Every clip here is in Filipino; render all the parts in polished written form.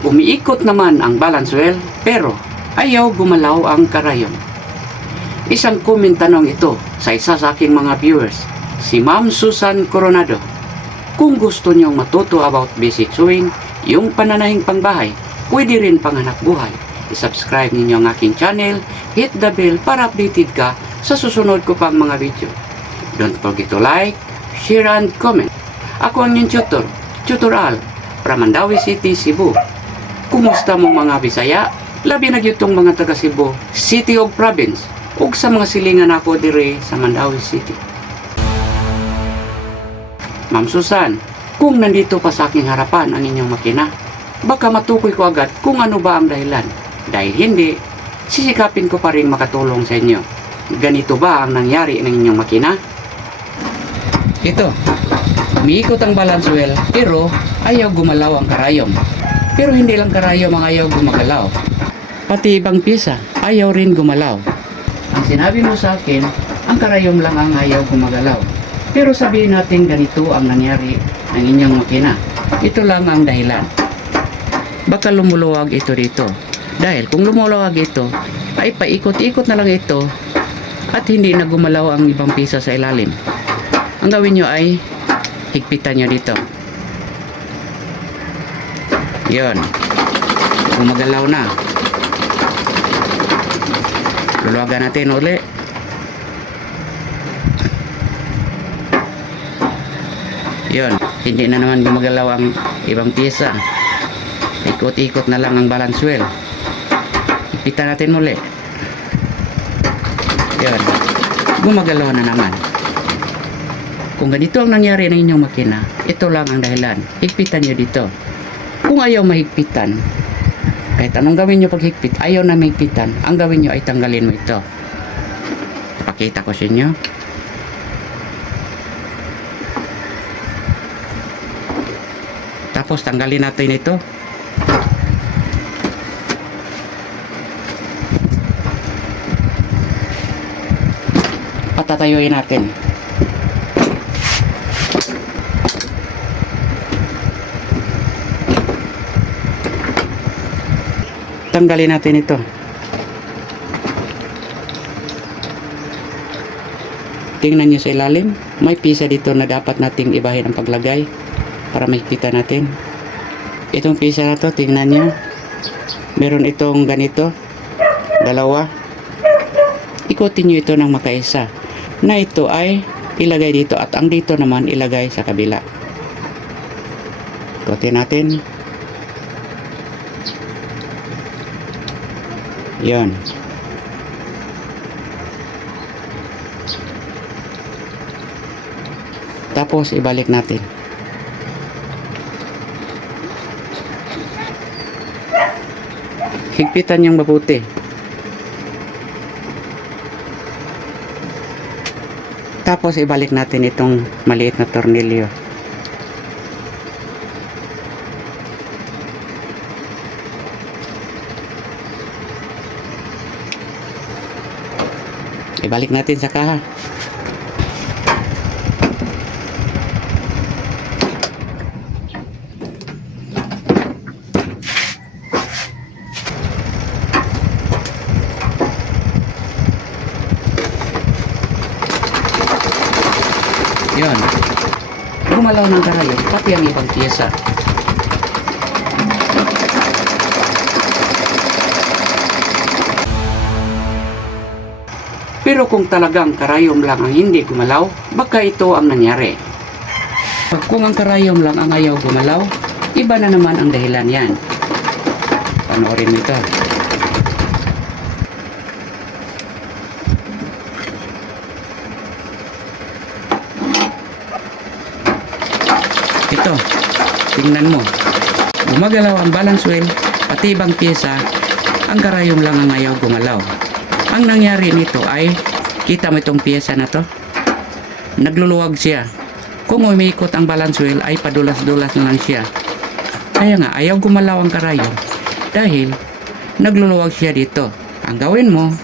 Umiikot naman ang balance wheel pero ayaw gumalaw ang karayom. Isang comment tanong ito sa isa sa aking mga viewers, si Ma'am Susan Coronado. Kung gusto niyong matuto about basic sewing, yung pananahing pangbahay, pwede rin panghanap buhay. I-subscribe ninyo ang aking channel, hit the bell para updated ka sa susunod ko pang mga video. Don't forget to like, share and comment. Ako ang inyong Tutor Al, from Mandawi City, Cebu. Kumusta mong mga Bisaya? Labi na gyutong mga taga Cebu, City of Province, ug sa mga silingan ako dire sa Mandawi City. Ma'am Susan, kung nandito pa sa aking harapan ang inyong makina, baka matukoy ko agad kung ano ba ang dahilan. Dahil hindi, sisikapin ko pa rin makatulong sa inyo. Ganito ba ang nangyari ng inyong makina? Ito, umiikot ang balance wheel pero ayaw gumalaw ang karayom. Pero hindi lang karayom ang ayaw gumagalaw. Pati ibang pyesa, ayaw rin gumalaw. Ang sinabi mo sa akin, ang karayom lang ang ayaw gumagalaw. Pero sabihin natin ganito ang nangyari ng inyong makina. Ito lang ang dahilan. Baka lumuluwag ito dito. Dahil kung lumuluwag ito, ay paikot-ikot na lang ito at hindi na gumalaw ang ibang pyesa sa ilalim. Ang gawin nyo ay higpitan nyo dito. Yon. Gumagalaw na. Luluwagan natin uli. Yon. Hindi na naman gumagalaw ang ibang pyesa. Ikot-ikot na lang ang balance wheel. Higpitan natin muli. Yon. Gumagalaw na naman. Kung ganito ang nangyari ng inyong makina, ito lang ang dahilan. Higpitan nyo dito. Kung ayaw mahigpitan, kahit anong gawin nyo pag higpit, ayaw na mahigpitan, ang gawin nyo ay tanggalin mo ito. Pakita ko sa inyo. Tapos tanggalin natin ito. Patatayuin natin. Tanggalin natin ito. Tingnan nyo sa ilalim. May pisa dito na dapat nating ibahin ang paglagay para makikita natin. Itong pisa na to, tingnan nyo. Meron itong ganito. Dalawa. Ikutin nyo ito ng makaisa. Na ito ay ilagay dito at ang dito naman ilagay sa kabila. Ikutin natin. Yan. Tapos ibalik natin. Higpitan yung mabuti. Tapos ibalik natin itong maliit na tornilyo. Ibalik natin sa kaha. Yun. Gumalaw ng karayom, pati ang ibang pyesa. Pero kung talagang karayom lang ang hindi gumalaw, baka ito ang nangyari. Kung ang karayom lang ang ayaw gumalaw, iba na naman ang dahilan yan. Panoorin mo ito. Ito, tingnan mo. Gumagalaw ang balance wheel, pati ibang pyesa, ang karayom lang ang ayaw gumalaw. Ang nangyari nito ay, kita mo itong pyesa na to? Nagluluwag siya. Kung umiikot ang balance wheel ay padulas-dulas na lang siya. Kaya nga, ayaw gumalaw ang karayom dahil nagluluwag siya dito. Ang gawin mo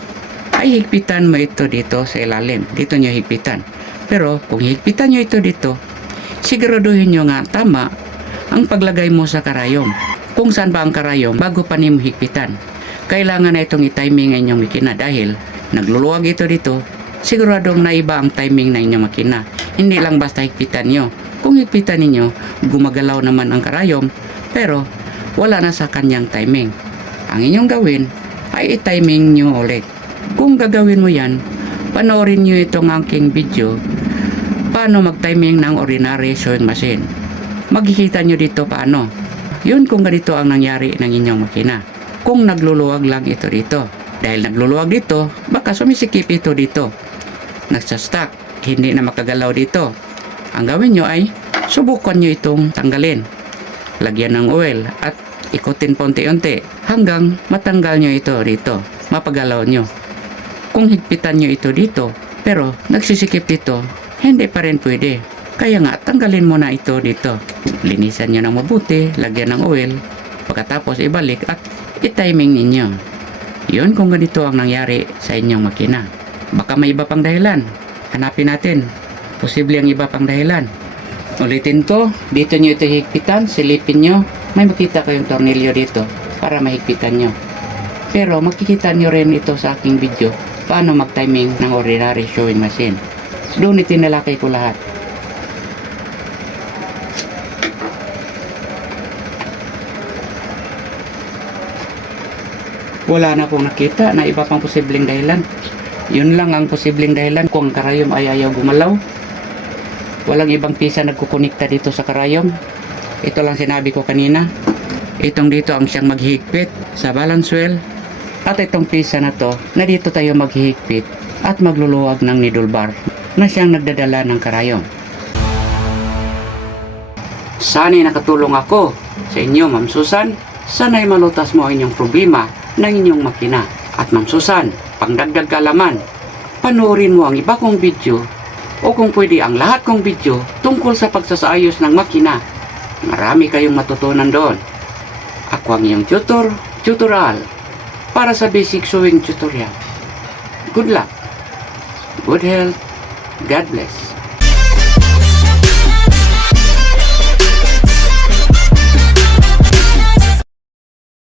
ay higpitan mo ito dito sa ilalim. Dito nyo higpitan. Pero kung higpitan nyo ito dito, siguraduhin nyo nga tama ang paglagay mo sa karayom. kung saan ba ang karayom bago pa nimo higpitan. Kailangan na itong i-timing ang inyong makina dahil nagluluwag ito dito, siguradong naiba ang timing na inyong makina. Hindi lang basta higpitan nyo. Kung higpitan ninyo, gumagalaw naman ang karayom, pero wala na sa kanyang timing. Ang inyong gawin ay i-timing nyo ulit. Kung gagawin mo yan, panoorin nyo itong aking video paano mag-timing ng ordinary sewing machine. Makikita nyo dito paano. Yun kung ganito ang nangyari ng inyong makina. Kung nagluluwag lang ito dito. Dahil nagluluwag dito, baka sumisikip ito dito. Nagsastuck, hindi na makagalaw dito. Ang gawin nyo ay subukan nyo itong tanggalin. Lagyan ng oil at ikutin pa unti-unti hanggang matanggal nyo ito dito. Mapagalaw nyo. Kung higpitan nyo ito dito, pero nagsisikip dito, hindi pa rin pwede. Kaya nga, tanggalin mo na ito dito. Linisan nyo ng mabuti, lagyan ng oil, pagkatapos ibalik at i-timing ninyo. Yun kung ganito ang nangyari sa inyong makina. Baka may iba pang dahilan. Hanapin natin. Posible ang iba pang dahilan. Ulitin ko, dito nyo ito higpitan, silipin nyo. May makita kayong tornilyo dito para mahigpitan nyo. Pero makikita nyo rin ito sa aking video paano mag-timing ng ordinary sewing machine. Doon itinalakay ko lahat. Wala na pong nakita na iba pang posibleng dahilan. Yun lang ang posibleng dahilan kung ang karayom ay ayaw gumalaw. Walang ibang pisa nagkukonekta dito sa karayom. Ito lang sinabi ko kanina. Itong dito ang siyang maghihigpit sa balance wheel. At itong pisa na to na dito tayo maghihigpit at magluluwag ng needle bar na siyang nagdadala ng karayom. Sana'y nakatulong ako sa inyo, Ma'am Susan. Sana'y malutas mo ang inyong problema ng inyong makina. At Ma'am Susan, pangdagdag kaalaman, panoorin mo ang iba kong video o kung pwede ang lahat kong video tungkol sa pagsasaayos ng makina. Marami kayong matutunan doon. Ako ang iyong tutorial para sa basic sewing tutorial. Good luck, good health, God bless.